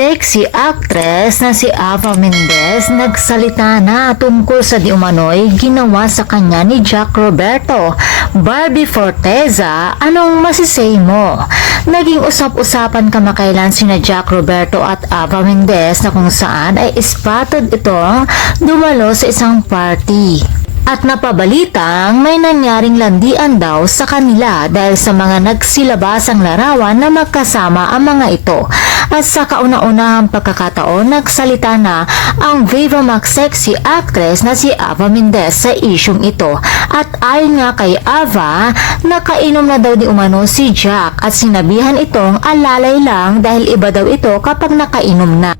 sexy actress na si Ava Mendez nagsalita na tungkol sa diumano'y ginawa sa kanya ni Jack Roberto. Barbie Forteza, anong masisay mo? Naging usap-usapan kamakailan sina Jack Roberto at Ava Mendez na kung saan ay spotted itong dumalo sa isang party. At napabalitang may nangyaring landian daw sa kanila dahil sa mga nagsilabasang larawan na magkasama ang mga ito. At sa kauna-unahang pagkakataon, nagsalita na ang Viva Max sexy actress na si Ava Mendez sa isyong ito. At ayon nga kay Ava, nakainom na daw di umano si Jack at sinabihan itong alalay lang dahil iba daw ito kapag nakainom na.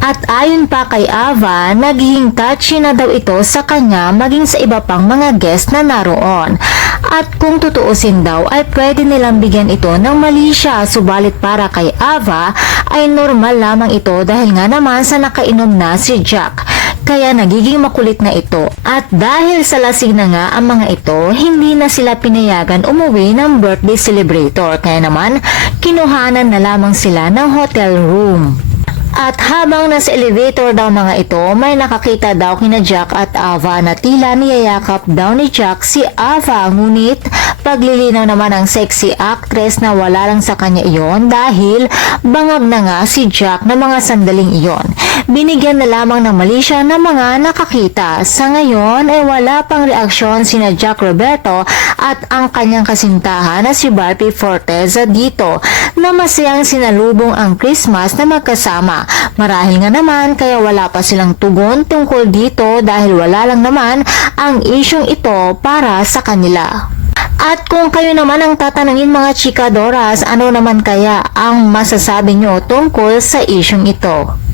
At ayon pa kay Ava, naging touchy na daw ito sa kanya maging sa iba pang mga guest na naroon. At kung tutuusin daw ay pwede nilang bigyan ito ng mali siya, subalit para kay Ava ay normal lamang ito dahil nga naman sa nakainom na si Jack. Kaya nagiging makulit na ito. At dahil sa lasing na nga ang mga ito, hindi na sila pinayagan umuwi ng birthday celebrator. Kaya naman, kinuhanan na lamang sila ng hotel room. At habang nasa elevator daw mga ito, may nakakita daw kina Jack at Ava na tila niyayakap daw ni Jack si Ava. Ngunit paglilinaw naman ang sexy actress na wala lang sa kanya iyon dahil bangag na nga si Jack na mga sandaling iyon. Binigyan na lamang ng mali siya ng mga nakakita. Sa ngayon ay wala pang reaksyon sina Jack Roberto at ang kanyang kasintahan na si Barbie Forteza dito na masayang sinalubong ang Christmas na magkasama. Marahil nga naman kaya wala pa silang tugon tungkol dito dahil wala lang naman ang isyong ito para sa kanila. At kung kayo naman ang tatanungin mga chikadoras, ano naman kaya ang masasabi nyo tungkol sa isyong ito?